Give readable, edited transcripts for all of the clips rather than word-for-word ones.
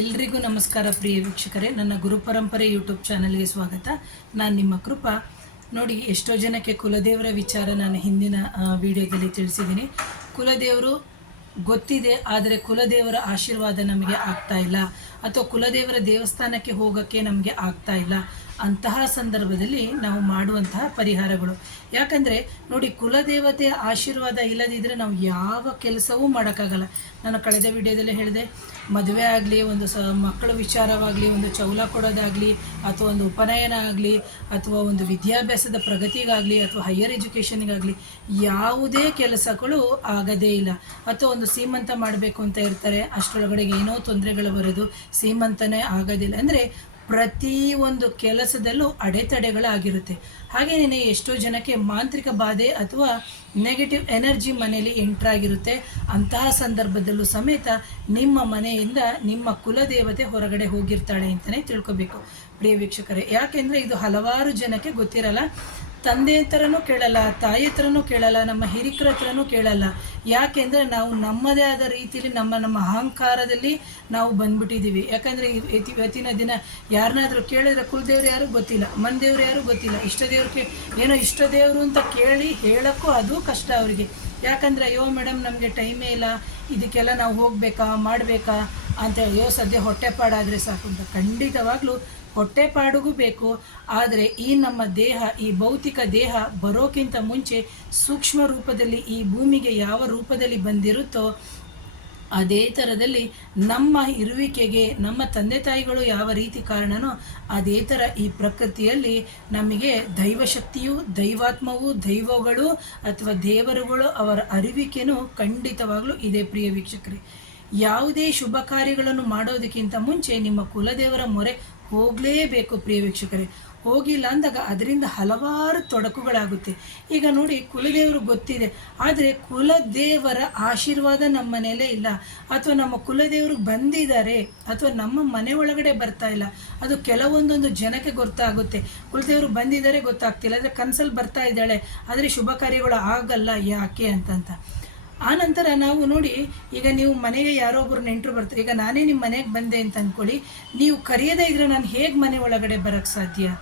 ಎಲ್ರಿಗೂ ನಮಸ್ಕಾರ ಪ್ರಿಯ ವೀಕ್ಷಕರೇ, ನನ್ನ ಗುರುಪರಂಪರೆ ಯೂಟ್ಯೂಬ್ ಚಾನಲ್ಗೆ ಸ್ವಾಗತ. ನಾನು ನಿಮ್ಮ ಕೃಪಾ. ನೋಡಿ, ಎಷ್ಟೋ ಜನಕ್ಕೆ ಕುಲದೇವರ ವಿಚಾರ ನಾನು ಹಿಂದಿನ ವಿಡಿಯೋದಲ್ಲಿ ತಿಳಿಸಿದ್ದೀನಿ. ಕುಲದೇವರು ಗೊತ್ತಿದೆ, ಆದರೆ ಕುಲದೇವರ ಆಶೀರ್ವಾದ ನಮಗೆ ಆಗ್ತಾ ಇಲ್ಲ, ಅಥವಾ ಕುಲದೇವರ ದೇವಸ್ಥಾನಕ್ಕೆ ಹೋಗೋಕ್ಕೆ ನಮಗೆ ಆಗ್ತಾ ಇಲ್ಲ. ಅಂತಹ ಸಂದರ್ಭದಲ್ಲಿ ನಾವು ಮಾಡುವಂತಹ ಪರಿಹಾರಗಳು, ಯಾಕಂದರೆ ನೋಡಿ, ಕುಲದೇವತೆಯ ಆಶೀರ್ವಾದ ಇಲ್ಲದಿದ್ದರೆ ನಾವು ಯಾವ ಕೆಲಸವೂ ಮಾಡೋಕ್ಕಾಗಲ್ಲ. ನಾನು ಕಳೆದ ವಿಡಿಯೋದಲ್ಲಿ ಹೇಳಿದೆ, ಮದುವೆ ಆಗಲಿ, ಒಂದು ಮಕ್ಕಳ ವಿಚಾರವಾಗಲಿ, ಒಂದು ಚೌಲ ಕೊಡೋದಾಗಲಿ, ಅಥವಾ ಒಂದು ಉಪನಯನ ಆಗಲಿ, ಅಥವಾ ಒಂದು ವಿದ್ಯಾಭ್ಯಾಸದ ಪ್ರಗತಿಗಾಗಲಿ, ಅಥವಾ ಹೈಯರ್ ಎಜುಕೇಷನ್ಗಾಗಲಿ ಯಾವುದೇ ಕೆಲಸಗಳು ಆಗದೇ ಇಲ್ಲ. ಅಥವಾ ಒಂದು ಸೀಮಂತ ಮಾಡಬೇಕು ಅಂತ ಇರ್ತಾರೆ, ಅಷ್ಟರೊಳಗಡೆ ಏನೋ ತೊಂದರೆಗಳು ಬರೋದು, ಸೀಮಂತನೇ ಆಗೋದಿಲ್ಲ. ಅಂದರೆ ಪ್ರತಿಯೊಂದು ಕೆಲಸದಲ್ಲೂ ಅಡೆತಡೆಗಳಾಗಿರುತ್ತೆ. ಹಾಗೆಯೇ ಎಷ್ಟೋ ಜನಕ್ಕೆ ಮಾಂತ್ರಿಕ ಬಾಧೆ ಅಥವಾ ನೆಗೆಟಿವ್ ಎನರ್ಜಿ ಮನೆಯಲ್ಲಿ ಎಂಟ್ರಾಗಿರುತ್ತೆ. ಅಂತಹ ಸಂದರ್ಭದಲ್ಲೂ ಸಮೇತ ನಿಮ್ಮ ಮನೆಯಿಂದ ನಿಮ್ಮ ಕುಲದೇವತೆ ಹೊರಗಡೆ ಹೋಗಿರ್ತಾಳೆ ಅಂತಲೇ ತಿಳ್ಕೊಬೇಕು ಪ್ರಿಯ ವೀಕ್ಷಕರೇ. ಯಾಕೆಂದರೆ ಇದು ಹಲವಾರು ಜನಕ್ಕೆ ಗೊತ್ತಿರಲ್ಲ. ತಂದೆ ಹತ್ರನೂ ಕೇಳಲ್ಲ, ತಾಯಿ ಹತ್ರನೂ ಕೇಳಲ್ಲ, ನಮ್ಮ ಹಿರಿಕರ ಹತ್ರನೂ ಕೇಳಲ್ಲ. ಯಾಕೆಂದರೆ ನಾವು ನಮ್ಮದೇ ಆದ ರೀತಿಯಲ್ಲಿ ನಮ್ಮ ಅಹಂಕಾರದಲ್ಲಿ ನಾವು ಬಂದ್ಬಿಟ್ಟಿದ್ದೀವಿ. ಯಾಕಂದರೆ ಇವತ್ತಿನ ದಿನ ಯಾರನ್ನಾದರೂ ಕೇಳಿದ್ರೆ ಕುಲದೇವ್ರು ಯಾರು ಗೊತ್ತಿಲ್ಲ, ಮನೆದೇವ್ರು ಯಾರು ಗೊತ್ತಿಲ್ಲ, ಇಷ್ಟದೇವ್ರಿಗೆ ಏನೋ ಇಷ್ಟದೇವರು ಅಂತ ಕೇಳಿ ಹೇಳೋಕ್ಕೂ ಅದು ಕಷ್ಟ ಅವರಿಗೆ. ಯಾಕಂದರೆ ಅಯ್ಯೋ ಮೇಡಮ್, ನಮಗೆ ಟೈಮೇ ಇಲ್ಲ, ಇದಕ್ಕೆಲ್ಲ ನಾವು ಹೋಗಬೇಕಾ ಮಾಡಬೇಕಾ ಅಂತ, ಅಯ್ಯೋ ಸದ್ಯ ಹೊಟ್ಟೆಪಾಡಾದರೆ ಸಾಕು ಅಂತ. ಖಂಡಿತವಾಗ್ಲೂ ಹೊಟ್ಟೆಪಾಡಿಗೂ ಬೇಕು. ಆದರೆ ಈ ನಮ್ಮ ದೇಹ, ಈ ಭೌತಿಕ ದೇಹ ಬರೋಕ್ಕಿಂತ ಮುಂಚೆ ಸೂಕ್ಷ್ಮ ರೂಪದಲ್ಲಿ ಈ ಭೂಮಿಗೆ ಯಾವ ರೂಪದಲ್ಲಿ ಬಂದಿರುತ್ತೋ ಅದೇ ಥರದಲ್ಲಿ ನಮ್ಮ ಇರುವಿಕೆಗೆ ನಮ್ಮ ತಂದೆ ತಾಯಿಗಳು ಯಾವ ರೀತಿ ಕಾರಣನೋ ಅದೇ ಥರ ಈ ಪ್ರಕೃತಿಯಲ್ಲಿ ನಮಗೆ ದೈವಶಕ್ತಿಯು, ದೈವಾತ್ಮವು, ದೈವಗಳು ಅಥವಾ ದೇವರುಗಳು ಅವರ ಅರಿವಿಕೆಯೂ ಖಂಡಿತವಾಗಲೂ ಇದೆ ಪ್ರಿಯ ವೀಕ್ಷಕರೇ. ಯಾವುದೇ ಶುಭ ಕಾರ್ಯಗಳನ್ನು ಮಾಡೋದಕ್ಕಿಂತ ಮುಂಚೆ ನಿಮ್ಮ ಕುಲದೇವರ ಮೊರೆ ಹೋಗಲೇಬೇಕು ಪ್ರಿಯ ವೀಕ್ಷಕರೇ. ಹೋಗಿಲ್ಲ ಅಂದಾಗ ಅದರಿಂದ ಹಲವಾರು ತೊಡಕುಗಳಾಗುತ್ತೆ. ಈಗ ನೋಡಿ, ಕುಲದೇವರು ಗೊತ್ತಿದೆ, ಆದರೆ ಕುಲದೇವರ ಆಶೀರ್ವಾದ ನಮ್ಮ ಮನೆಯಲ್ಲೇ ಇಲ್ಲ, ಅಥವಾ ನಮ್ಮ ಕುಲದೇವರು ಬಂದಿದ್ದಾರೆ ಅಥವಾ ನಮ್ಮ ಮನೆ ಒಳಗಡೆ ಬರ್ತಾ ಇಲ್ಲ. ಅದು ಕೆಲವೊಂದೊಂದು ಜನಕ್ಕೆ ಗೊತ್ತಾಗುತ್ತೆ. ಕುಲದೇವರು ಬಂದಿದ್ದಾರೆ ಗೊತ್ತಾಗ್ತಿಲ್ಲ, ಅಂದರೆ ಕನಸಲ್ಲಿ ಬರ್ತಾ ಇದ್ದಾಳೆ, ಆದರೆ ಶುಭ ಕಾರ್ಯಗಳು ಆಗಲ್ಲ, ಯಾಕೆ ಅಂತಂತ. ಆನಂತರ ನಾವು ನೋಡಿ, ಈಗ ನೀವು ಮನೆಗೆ ಯಾರೋ ಒಬ್ಬರು ನೆಂಟರು ಬರ್ತಾರೆ. ಈಗ ನಾನೇ ನಿಮ್ಮ ಮನೆಗೆ ಬಂದೆ ಅಂತ ಅಂದ್ಕೊಳ್ಳಿ, ನೀವು ಕರೆಯದೇ ಇದ್ದರೆ ನಾನು ಹೇಗೆ ಮನೆ ಒಳಗಡೆ ಬರೋಕ್ಕೆ ಸಾಧ್ಯ?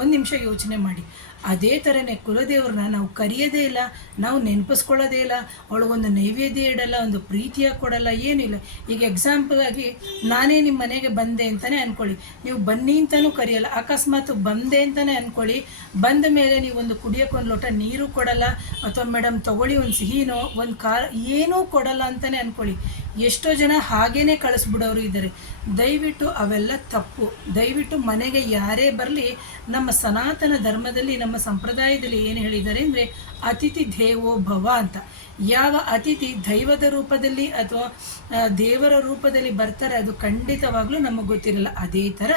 ಒಂದು ನಿಮಿಷ ಯೋಚನೆ ಮಾಡಿ. ಅದೇ ಥರನೇ ಕುಲದೇವ್ರನ್ನ ನಾವು ಕರೆಯೋದೇ ಇಲ್ಲ, ನಾವು ನೆನಪಿಸ್ಕೊಳ್ಳೋದೇ ಇಲ್ಲ, ಅವಳಿಗೊಂದು ನೈವೇದ್ಯ ಇಡಲ್ಲ, ಒಂದು ಪ್ರೀತಿಯ ಕೊಡಲ್ಲ, ಏನಿಲ್ಲ. ಈಗ ಎಕ್ಸಾಂಪಲ್ ಆಗಿ ನಾನೇ ನಿಮ್ಮ ಮನೆಗೆ ಬಂದೆ ಅಂತಲೇ ಅಂದ್ಕೊಳ್ಳಿ, ನೀವು ಬನ್ನಿ ಅಂತಲೂ ಕರೆಯಲ್ಲ. ಅಕಸ್ಮಾತ್ ಬಂದೆ ಅಂತಲೇ ಅಂದ್ಕೊಳ್ಳಿ, ಬಂದ ಮೇಲೆ ನೀವು ಒಂದು ಕುಡಿಯೋಕೆ ಒಂದು ಲೋಟ ನೀರು ಕೊಡಲ್ಲ, ಅಥವಾ ಮೇಡಮ್ ತೊಗೊಳ್ಳಿ ಒಂದು ಸಿಹಿನೋ ಒಂದು ಏನೂ ಕೊಡಲ್ಲ ಅಂತಲೇ ಅಂದ್ಕೊಳ್ಳಿ. ಎಷ್ಟೋ ಜನ ಹಾಗೇ ಕಳಿಸ್ಬಿಡೋರು ಇದ್ದಾರೆ. ದಯವಿಟ್ಟು ಅವೆಲ್ಲ ತಪ್ಪು. ದಯವಿಟ್ಟು ಮನೆಗೆ ಯಾರೇ ಬರಲಿ, ನಮ್ಮ ಸನಾತನ ಧರ್ಮದಲ್ಲಿ, ನಮ್ಮ ಸಂಪ್ರದಾಯದಲ್ಲಿ ಏನು ಹೇಳಿದ್ದಾರೆ ಅಂದರೆ ಅತಿಥಿ ದೇವೋ ಭವ ಅಂತ. ಯಾವ ಅತಿಥಿ ದೈವದ ರೂಪದಲ್ಲಿ ಅಥವಾ ದೇವರ ರೂಪದಲ್ಲಿ ಬರ್ತಾರೆ ಅದು ಖಂಡಿತವಾಗ್ಲೂ ನಮಗೆ ಗೊತ್ತಿರಲ್ಲ. ಅದೇ ಥರ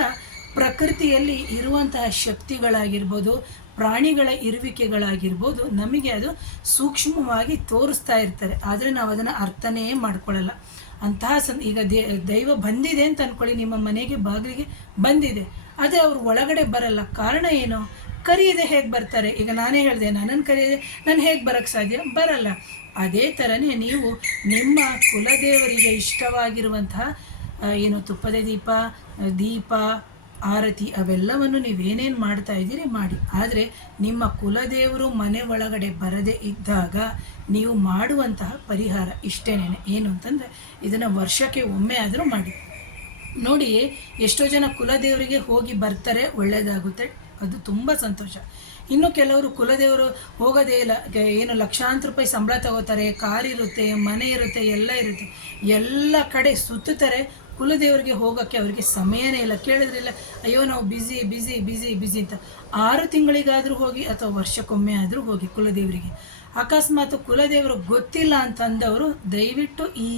ಪ್ರಕೃತಿಯಲ್ಲಿ ಇರುವಂತಹ ಶಕ್ತಿಗಳಾಗಿರ್ಬೋದು, ಪ್ರಾಣಿಗಳ ಇರುವಿಕೆಗಳಾಗಿರ್ಬೋದು, ನಮಗೆ ಅದು ಸೂಕ್ಷ್ಮವಾಗಿ ತೋರಿಸ್ತಾ ಇರ್ತಾರೆ, ಆದರೆ ನಾವು ಅದನ್ನು ಅರ್ಥನೇ ಮಾಡ್ಕೊಳ್ಳಲ್ಲ. ಅಂತಹ ಈಗ ದೈವ ಬಂದಿದೆ ಅಂತ ಅಂದ್ಕೊಳ್ಳಿ, ನಿಮ್ಮ ಮನೆಗೆ ಬಾಗಿಲಿಗೆ ಬಂದಿದೆ, ಆದರೆ ಅವ್ರು ಒಳಗಡೆ ಬರಲ್ಲ. ಕಾರಣ ಏನು? ಕರೆಯದೆ ಹೇಗೆ ಬರ್ತಾರೆ? ಈಗ ನಾನೇ ಹೇಳಿದೆ, ನನ್ನನ್ನು ಕರೆಯದೆ ನಾನು ಹೇಗೆ ಬರೋಕ್ಕೆ ಸಾಧ್ಯ? ಬರಲ್ಲ. ಅದೇ ಥರನೇ ನೀವು ನಿಮ್ಮ ಕುಲದೇವರಿಗೆ ಇಷ್ಟವಾಗಿರುವಂತಹ ಏನು ತುಪ್ಪದ ದೀಪ, ಆರತಿ ಅವೆಲ್ಲವನ್ನು ನೀವೇನೇನು ಮಾಡ್ತಾ ಇದ್ದೀರಿ ಮಾಡಿ. ಆದರೆ ನಿಮ್ಮ ಕುಲದೇವರು ಮನೆ ಒಳಗಡೆ ಬರದೇ ಇದ್ದಾಗ ನೀವು ಮಾಡುವಂತಹ ಪರಿಹಾರ ಇಷ್ಟೇನೆ. ಏನು ಅಂತಂದರೆ, ಇದನ್ನು ವರ್ಷಕ್ಕೆ ಒಮ್ಮೆ ಆದರೂ ಮಾಡಿ ನೋಡಿ. ಎಷ್ಟೋ ಜನ ಕುಲದೇವರಿಗೆ ಹೋಗಿ ಬರ್ತಾರೆ, ಒಳ್ಳೆಯದಾಗುತ್ತೆ, ಅದು ತುಂಬ ಸಂತೋಷ. ಇನ್ನು ಕೆಲವರು ಕುಲದೇವರು ಹೋಗೋದೇ ಇಲ್ಲ, ಏನು ಲಕ್ಷಾಂತರ ರೂಪಾಯಿ ಸಂಬಳ ತಗೋತಾರೆ, ಕಾರ್ ಇರುತ್ತೆ, ಮನೆ ಇರುತ್ತೆ, ಎಲ್ಲ ಇರುತ್ತೆ, ಎಲ್ಲ ಕಡೆ ಸುತ್ತುತ್ತಾರೆ. ಕುಲದೇವರಿಗೆ ಹೋಗೋಕ್ಕೆ ಅವರಿಗೆ ಸಮಯನೇ ಇಲ್ಲ. ಕೇಳಿದ್ರಿಲ್ಲ, ಅಯ್ಯೋ ನಾವು ಬ್ಯುಸಿ ಅಂತ. 6 ತಿಂಗಳಿಗಾದರೂ ಹೋಗಿ, ಅಥವಾ ವರ್ಷಕ್ಕೊಮ್ಮೆ ಆದರೂ ಹೋಗಿ ಕುಲದೇವರಿಗೆ. ಅಕಸ್ಮಾತ್ ಕುಲದೇವರು ಗೊತ್ತಿಲ್ಲ ಅಂತಂದವರು ದಯವಿಟ್ಟು ಈ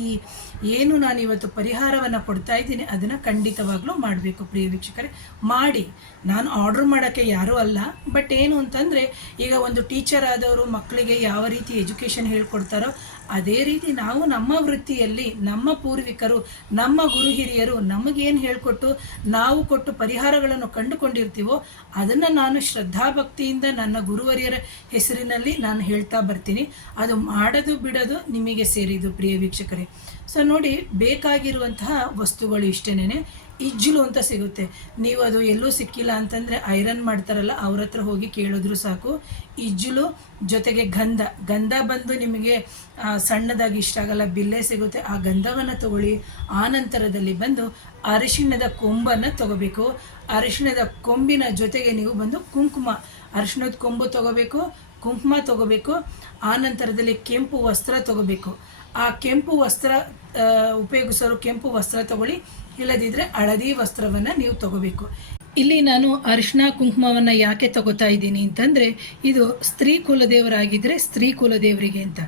ಏನು ನಾನು ಇವತ್ತು ಪರಿಹಾರವನ್ನು ಕೊಡ್ತಾ ಇದ್ದೀನಿ ಅದನ್ನು ಖಂಡಿತವಾಗ್ಲೂ ಮಾಡಬೇಕು ಪ್ರಿಯ ವೀಕ್ಷಕರೇ. ಮಾಡಿ. ನಾನು ಆರ್ಡ್ರ್ ಮಾಡೋಕ್ಕೆ ಯಾರೂ ಅಲ್ಲ, ಬಟ್ ಏನು ಅಂತಂದರೆ, ಈಗ ಒಂದು ಟೀಚರ್ ಆದವರು ಮಕ್ಕಳಿಗೆ ಯಾವ ರೀತಿ ಎಜುಕೇಷನ್ ಹೇಳ್ಕೊಡ್ತಾರೋ ಅದೇ ರೀತಿ ನಾವು ನಮ್ಮ ವೃತ್ತಿಯಲ್ಲಿ ನಮ್ಮ ಪೂರ್ವಿಕರು, ನಮ್ಮ ಗುರು ಹಿರಿಯರು ನಮಗೇನು ಹೇಳಿಕೊಟ್ಟು ನಾವು ಕೊಟ್ಟು ಪರಿಹಾರಗಳನ್ನು ಕಂಡುಕೊಂಡಿರ್ತೀವೋ ಅದನ್ನು ನಾನು ಶ್ರದ್ಧಾಭಕ್ತಿಯಿಂದ ನನ್ನ ಗುರುವರಿಯರ ಹೆಸರಿನಲ್ಲಿ ನಾನು ಹೇಳ್ತಾ ಬರ್ತೀನಿ. ಅದು ಮಾಡೋದು ಬಿಡೋದು ನಿಮಗೆ ಸೇರಿದ್ದು ಪ್ರಿಯ ವೀಕ್ಷಕರೇ. ಸೊ ನೋಡಿ, ಬೇಕಾಗಿರುವಂತಹ ವಸ್ತುಗಳು ಇಷ್ಟೇನೆ. ಇಜ್ಜಲು ಅಂತ ಸಿಗುತ್ತೆ. ನೀವು ಅದು ಎಲ್ಲೂ ಸಿಕ್ಕಿಲ್ಲ ಅಂತಂದರೆ ಐರನ್ ಮಾಡ್ತಾರಲ್ಲ ಅವ್ರ ಹತ್ರ ಹೋಗಿ ಕೇಳಿದ್ರು ಸಾಕು. ಇಜ್ಜಲು ಜೊತೆಗೆ ಗಂಧ ಬಂದು ನಿಮಗೆ ಸಣ್ಣದಾಗಿ ಇಷ್ಟ ಆಗಲ್ಲ, ಬಿಲ್ಲೆ ಸಿಗುತ್ತೆ. ಆ ಗಂಧವನ್ನು ತಗೊಳ್ಳಿ. ಆ ನಂತರದಲ್ಲಿ ಬಂದು ಅರಿಶಿಣದ ಕೊಂಬನ್ನು ತಗೋಬೇಕು. ಅರಿಶಿಣದ ಕೊಂಬಿನ ಜೊತೆಗೆ ನೀವು ಬಂದು ಕುಂಕುಮ, ಅರಿಶಿಣದ ಕೊಂಬು ತಗೋಬೇಕು, ಕುಂಕುಮ ತಗೋಬೇಕು. ಆ ನಂತರದಲ್ಲಿ ಕೆಂಪು ವಸ್ತ್ರ ತಗೋಬೇಕು. ಆ ಕೆಂಪು ವಸ್ತ್ರ ಉಪಯೋಗಿಸೋರು ಕೆಂಪು ವಸ್ತ್ರ ತಗೊಳ್ಳಿ, ಇಲ್ಲದಿದ್ದರೆ ಹಳದಿ ವಸ್ತ್ರವನ್ನು ನೀವು ತಗೋಬೇಕು. ಇಲ್ಲಿ ನಾನು ಅರಿಶಿನ ಕುಂಕುಮವನ್ನು ಯಾಕೆ ತಗೋತಾ ಇದ್ದೀನಿ ಅಂತಂದರೆ, ಇದು ಸ್ತ್ರೀ ಕುಲದೇವರಾಗಿದ್ದರೆ ಸ್ತ್ರೀ ಕುಲದೇವರಿಗೆ ಅಂತ.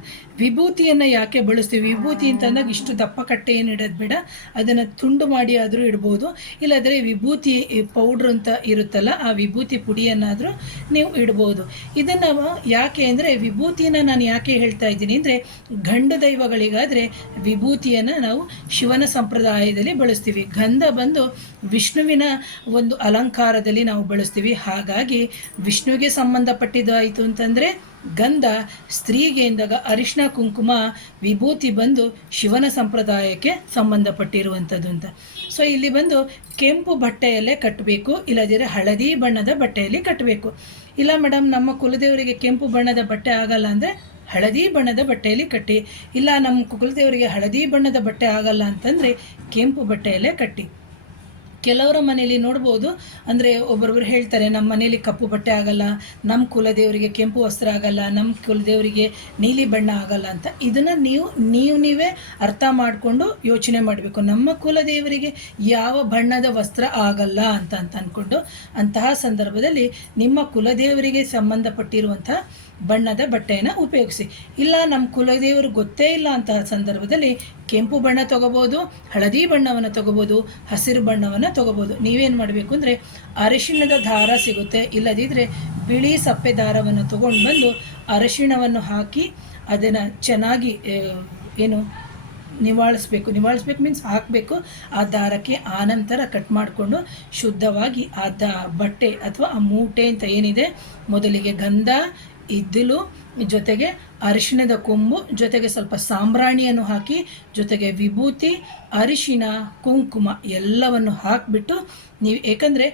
ವಿಭೂತಿಯನ್ನು ಯಾಕೆ ಬಳಸ್ತೀವಿ? ವಿಭೂತಿ ಅಂತಂದಾಗ ಇಷ್ಟು ದಪ್ಪ ಕಟ್ಟೆ ಏನು ಇಡೋದು ಬೇಡ, ಅದನ್ನು ತುಂಡು ಮಾಡಿ ಆದರೂ ಇಡ್ಬೋದು. ಇಲ್ಲಾಂದರೆ ವಿಭೂತಿ ಪೌಡ್ರ್ ಅಂತ ಇರುತ್ತಲ್ಲ, ಆ ವಿಭೂತಿ ಪುಡಿಯನ್ನಾದರೂ ನೀವು ಇಡ್ಬೋದು. ಇದನ್ನು ಯಾಕೆ ಅಂದರೆ, ವಿಭೂತಿಯನ್ನು ನಾನು ಯಾಕೆ ಹೇಳ್ತಾ ಇದ್ದೀನಿ ಅಂದರೆ, ಗಂಡು ದೈವಗಳಿಗಾದರೆ ವಿಭೂತಿಯನ್ನು ನಾವು ಶಿವನ ಸಂಪ್ರದಾಯದಲ್ಲಿ ಬಳಸ್ತೀವಿ. ಗಂಧ ಬಂದು ವಿಷ್ಣುವಿನ ಒಂದು ಅಲಂಕಾರದಲ್ಲಿ ನಾವು ಬಳಸ್ತೀವಿ. ಹಾಗಾಗಿ ವಿಷ್ಣುವಿಗೆ ಸಂಬಂಧಪಟ್ಟಿದ್ದಾಯಿತು ಅಂತಂದರೆ ಗಂಧ, ಸ್ತ್ರೀಗೆ ಎಂದಾಗ ಅರಿಶಿನ ಕುಂಕುಮ, ವಿಭೂತಿ ಬಂದು ಶಿವನ ಸಂಪ್ರದಾಯಕ್ಕೆ ಸಂಬಂಧಪಟ್ಟಿರುವಂಥದ್ದು ಅಂತ. ಸೊ ಇಲ್ಲಿ ಬಂದು ಕೆಂಪು ಬಟ್ಟೆಯಲ್ಲೇ ಕಟ್ಟಬೇಕು, ಇಲ್ಲದಿದ್ದರೆ ಹಳದಿ ಬಣ್ಣದ ಬಟ್ಟೆಯಲ್ಲಿ ಕಟ್ಟಬೇಕು. ಇಲ್ಲ ಮೇಡಮ್, ನಮ್ಮ ಕುಲದೇವರಿಗೆ ಕೆಂಪು ಬಣ್ಣದ ಬಟ್ಟೆ ಆಗಲ್ಲ ಅಂದರೆ ಹಳದಿ ಬಣ್ಣದ ಬಟ್ಟೆಯಲ್ಲಿ ಕಟ್ಟಿ. ಇಲ್ಲ, ನಮ್ಮ ಕುಲದೇವರಿಗೆ ಹಳದಿ ಬಣ್ಣದ ಬಟ್ಟೆ ಆಗಲ್ಲ ಅಂತಂದರೆ ಕೆಂಪು ಬಟ್ಟೆಯಲ್ಲೇ ಕಟ್ಟಿ. ಕೆಲವರ ಮನೆಯಲ್ಲಿ ನೋಡ್ಬೋದು, ಅಂದರೆ ಒಬ್ಬೊಬ್ಬರು ಹೇಳ್ತಾರೆ ನಮ್ಮ ಮನೇಲಿ ಕಪ್ಪು ಬಟ್ಟೆ ಆಗಲ್ಲ, ನಮ್ಮ ಕುಲದೇವರಿಗೆ ಕೆಂಪು ವಸ್ತ್ರ ಆಗಲ್ಲ, ನಮ್ಮ ಕುಲದೇವರಿಗೆ ನೀಲಿ ಬಣ್ಣ ಆಗಲ್ಲ ಅಂತ. ಇದನ್ನು ನೀವೇ ಅರ್ಥ ಮಾಡಿಕೊಂಡು ಯೋಚನೆ ಮಾಡಬೇಕು. ನಮ್ಮ ಕುಲದೇವರಿಗೆ ಯಾವ ಬಣ್ಣದ ವಸ್ತ್ರ ಆಗಲ್ಲ ಅಂತ ಅಂದ್ಕೊಂಡು, ಅಂತಹ ಸಂದರ್ಭದಲ್ಲಿ ನಿಮ್ಮ ಕುಲದೇವರಿಗೆ ಸಂಬಂಧಪಟ್ಟಿರುವಂಥ ಬಣ್ಣದ ಬಟ್ಟೆಯನ್ನು ಉಪಯೋಗಿಸಿ. ಇಲ್ಲ, ನಮ್ಮ ಕುಲದೇವರು ಗೊತ್ತೇ ಇಲ್ಲ ಅಂತಹ ಸಂದರ್ಭದಲ್ಲಿ ಕೆಂಪು ಬಣ್ಣ ತೊಗೋಬೋದು, ಹಳದಿ ಬಣ್ಣವನ್ನು ತೊಗೋಬೋದು, ಹಸಿರು ಬಣ್ಣವನ್ನು ತೊಗೋಬೋದು. ನೀವೇನು ಮಾಡಬೇಕು ಅಂದರೆ, ಅರಿಶಿಣದ ದಾರ ಸಿಗುತ್ತೆ, ಇಲ್ಲದಿದ್ದರೆ ಬಿಳಿ ಸಪ್ಪೆ ದಾರವನ್ನು ತೊಗೊಂಡು ಬಂದು ಅರಿಶಿಣವನ್ನು ಹಾಕಿ ಅದನ್ನು ಚೆನ್ನಾಗಿ ನಿವಾಳಿಸ್ಬೇಕು ಮೀನ್ಸ್ ಹಾಕಬೇಕು ಆ ದಾರಕ್ಕೆ. ಆನಂತರ ಕಟ್ ಮಾಡಿಕೊಂಡು ಶುದ್ಧವಾಗಿ ಆ ಬಟ್ಟೆ ಅಥವಾ ಆ ಮೂಟೆ ಅಂತ ಏನಿದೆ, ಮೊದಲಿಗೆ ಗಂಧ, ಇದ್ದಿಲು, ಜೊತೆಗೆ ಅರಿಶಿಣದ ಕೊಂಬು, ಜೊತೆಗೆ ಸ್ವಲ್ಪ ಸಾಂಬ್ರಾಣಿಯನ್ನು ಹಾಕಿ, ಜೊತೆಗೆ ವಿಭೂತಿ, ಅರಿಶಿಣ, ಕುಂಕುಮ ಎಲ್ಲವನ್ನು ಹಾಕಿಬಿಟ್ಟು ನೀವು, ಏಕೆಂದರೆ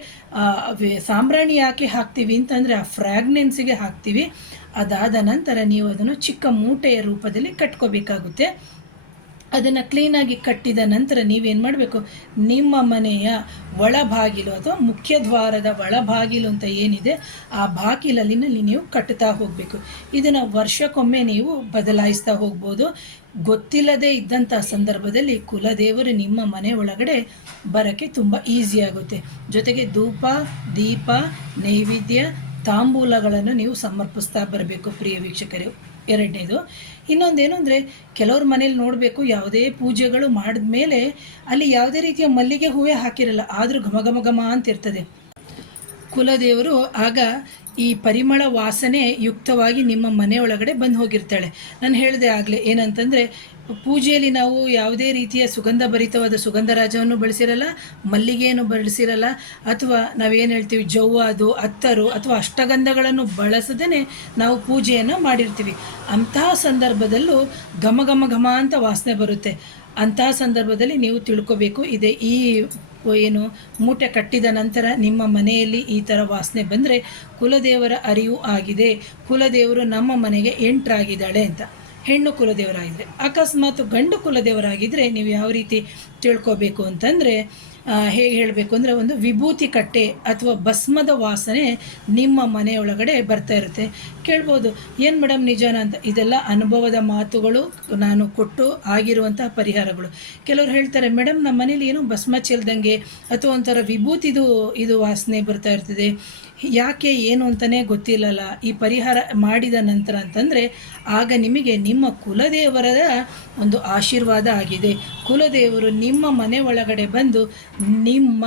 ಸಾಂಬ್ರಾಣಿ ಯಾಕೆ ಹಾಕ್ತೀವಿ ಅಂತಂದರೆ ಆ ಫ್ರ್ಯಾಗ್ನೆನ್ಸಿಗೆ ಹಾಕ್ತೀವಿ. ಅದಾದ ನಂತರ ನೀವು ಅದನ್ನು ಚಿಕ್ಕ ಮೂಟೆಯ ರೂಪದಲ್ಲಿ ಕಟ್ಕೋಬೇಕಾಗುತ್ತೆ. ಅದನ್ನು ಕ್ಲೀನಾಗಿ ಕಟ್ಟಿದ ನಂತರ ನೀವೇನು ಮಾಡಬೇಕು, ನಿಮ್ಮ ಮನೆಯ ಒಳಬಾಗಿಲು ಅಥವಾ ಮುಖ್ಯ ದ್ವಾರದ ಒಳಬಾಗಿಲು ಅಂತ ಏನಿದೆ ಆ ಬಾಗಿಲಲ್ಲಿ ನೀವು ಕಟ್ಟುತ್ತಾ ಹೋಗಬೇಕು. ಇದನ್ನು ವರ್ಷಕ್ಕೊಮ್ಮೆ ನೀವು ಬದಲಾಯಿಸ್ತಾ ಹೋಗ್ಬೋದು. ಗೊತ್ತಿಲ್ಲದೆ ಇದ್ದಂಥ ಸಂದರ್ಭದಲ್ಲಿ ಕುಲದೇವರು ನಿಮ್ಮ ಮನೆ ಒಳಗಡೆ ಬರೋಕ್ಕೆ ತುಂಬ ಈಸಿ ಆಗುತ್ತೆ. ಜೊತೆಗೆ ಧೂಪ, ದೀಪ, ನೈವೇದ್ಯ, ತಾಂಬೂಲಗಳನ್ನು ನೀವು ಸಮರ್ಪಿಸ್ತಾ ಬರಬೇಕು ಪ್ರಿಯ ವೀಕ್ಷಕರೇ. ಎರಡನೇದು, ಇನ್ನೊಂದೇನು ಅಂದರೆ, ಕೆಲವ್ರ ಮನೇಲಿ ನೋಡಬೇಕು, ಯಾವುದೇ ಪೂಜೆಗಳು ಮಾಡಿದ ಮೇಲೆ ಅಲ್ಲಿ ಯಾವುದೇ ರೀತಿಯ ಮಲ್ಲಿಗೆ ಹೂವೇ ಹಾಕಿರಲ್ಲ, ಆದರೂ ಘಮ ಅಂತಿರ್ತದೆ. ಕುಲದೇವರು ಆಗ ಈ ಪರಿಮಳ ವಾಸನೆ ಯುಕ್ತವಾಗಿ ನಿಮ್ಮ ಮನೆಯೊಳಗಡೆ ಬಂದು ಹೋಗಿರ್ತಾಳೆ. ನಾನು ಹೇಳಿದೆ ಆಗಲೇ ಏನಂತಂದರೆ, ಪೂಜೆಯಲ್ಲಿ ನಾವು ಯಾವುದೇ ರೀತಿಯ ಸುಗಂಧ ಭರಿತವಾದ ಸುಗಂಧರಾಜವನ್ನು ಬಳಸಿರಲ್ಲ, ಮಲ್ಲಿಗೆಯನ್ನು ಬಳಸಿರಲ್ಲ, ಅಥವಾ ನಾವೇನು ಹೇಳ್ತೀವಿ ಜವ್ವಾದು, ಅತ್ತರು ಅಥವಾ ಅಷ್ಟಗಂಧಗಳನ್ನು ಬಳಸದೇ ನಾವು ಪೂಜೆಯನ್ನು ಮಾಡಿರ್ತೀವಿ. ಅಂತಹ ಸಂದರ್ಭದಲ್ಲೂ ಘಮ ಅಂತ ವಾಸನೆ ಬರುತ್ತೆ. ಅಂತಹ ಸಂದರ್ಭದಲ್ಲಿ ನೀವು ತಿಳ್ಕೊಬೇಕು, ಇದೆ ಈ ಮೂಟೆ ಕಟ್ಟಿದ ನಂತರ ನಿಮ್ಮ ಮನೆಯಲ್ಲಿ ಈ ಥರ ವಾಸನೆ ಬಂದರೆ ಕುಲದೇವರ ಅರಿವು ಆಗಿದೆ, ಕುಲದೇವರು ನಮ್ಮ ಮನೆಗೆ ಎಂಟ್ರಾಗಿದ್ದಾಳೆ ಅಂತ. ಹೆಣ್ಣು ಕುಲದೇವರಾಗಿದ್ದರೆ, ಅಕಸ್ಮಾತ್ ಗಂಡು ಕುಲದೇವರಾಗಿದ್ದರೆ ನೀವು ಯಾವ ರೀತಿ ತಿಳ್ಕೊಬೇಕು ಅಂತಂದರೆ, ಹೇಗೆ ಹೇಳಬೇಕು ಅಂದರೆ, ಒಂದು ವಿಭೂತಿ ಕಟ್ಟೆ ಅಥವಾ ಭಸ್ಮದ ವಾಸನೆ ನಿಮ್ಮ ಮನೆಯೊಳಗಡೆ ಬರ್ತಾ ಇರುತ್ತೆ. ಕೇಳ್ಬೋದು, ಏನು ಮೇಡಮ್ ನಿಜಾನ ಅಂತ. ಇದೆಲ್ಲ ಅನುಭವದ ಮಾತುಗಳು, ನಾನು ಕೊಟ್ಟು ಆಗಿರುವಂತಹ ಪರಿಹಾರಗಳು. ಕೆಲವರು ಹೇಳ್ತಾರೆ, ಮೇಡಮ್ ನಮ್ಮ ಮನೇಲಿ ಏನೋ ಭಸ್ಮ ಚೆಲ್ದಂಗೆ ಅಥವಾ ಒಂಥರ ವಿಭೂತಿದು ಇದು ವಾಸನೆ ಬರ್ತಾ ಇರ್ತದೆ, ಯಾಕೆ ಏನು ಅಂತಲೇ ಗೊತ್ತಿಲ್ಲಲ್ಲ. ಈ ಪರಿಹಾರ ಮಾಡಿದ ನಂತರ ಅಂತಂದರೆ ಆಗ ನಿಮಗೆ ನಿಮ್ಮ ಕುಲದೇವರ ಒಂದು ಆಶೀರ್ವಾದ ಆಗಿದೆ. ಕುಲದೇವರು ನಿಮ್ಮ ಮನೆ ಒಳಗಡೆ ಬಂದು ನಿಮ್ಮ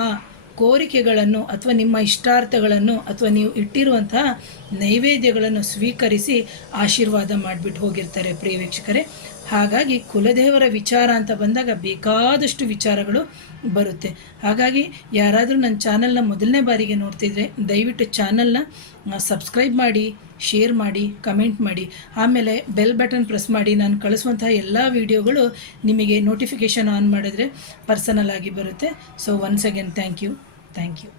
ಕೋರಿಕೆಗಳನ್ನು ಅಥವಾ ನಿಮ್ಮ ಇಷ್ಟಾರ್ಥಗಳನ್ನು ಅಥವಾ ನೀವು ಇಟ್ಟಿರುವಂತಹ ನೈವೇದ್ಯಗಳನ್ನು ಸ್ವೀಕರಿಸಿ ಆಶೀರ್ವಾದ ಮಾಡಿಬಿಟ್ಟು ಹೋಗಿರ್ತಾರೆ ಪ್ರಿಯ ವೀಕ್ಷಕರೇ. ಹಾಗಾಗಿ ಕುಲದೇವರ ವಿಚಾರ ಅಂತ ಬಂದಾಗ ಬೇಕಾದಷ್ಟು ವಿಚಾರಗಳು ಬರುತ್ತೆ. ಹಾಗಾಗಿ ಯಾರಾದರೂ ನನ್ನ ಚಾನಲ್ನ ಮೊದಲನೇ ಬಾರಿಗೆ ನೋಡ್ತಿದ್ರೆ ದಯವಿಟ್ಟು ಚಾನಲ್ನ ಸಬ್ಸ್ಕ್ರೈಬ್ ಮಾಡಿ, ಶೇರ್ ಮಾಡಿ, ಕಮೆಂಟ್ ಮಾಡಿ, ಆಮೇಲೆ ಬೆಲ್ ಬಟನ್ ಪ್ರೆಸ್ ಮಾಡಿ. ನಾನು ಕಳಿಸುವಂತಹ ಎಲ್ಲ ವಿಡಿಯೋಗಳು ನಿಮಗೆ ನೋಟಿಫಿಕೇಷನ್ ಆನ್ ಮಾಡಿದ್ರೆ ಪರ್ಸನಲ್ ಆಗಿ ಬರುತ್ತೆ. So once again thank you.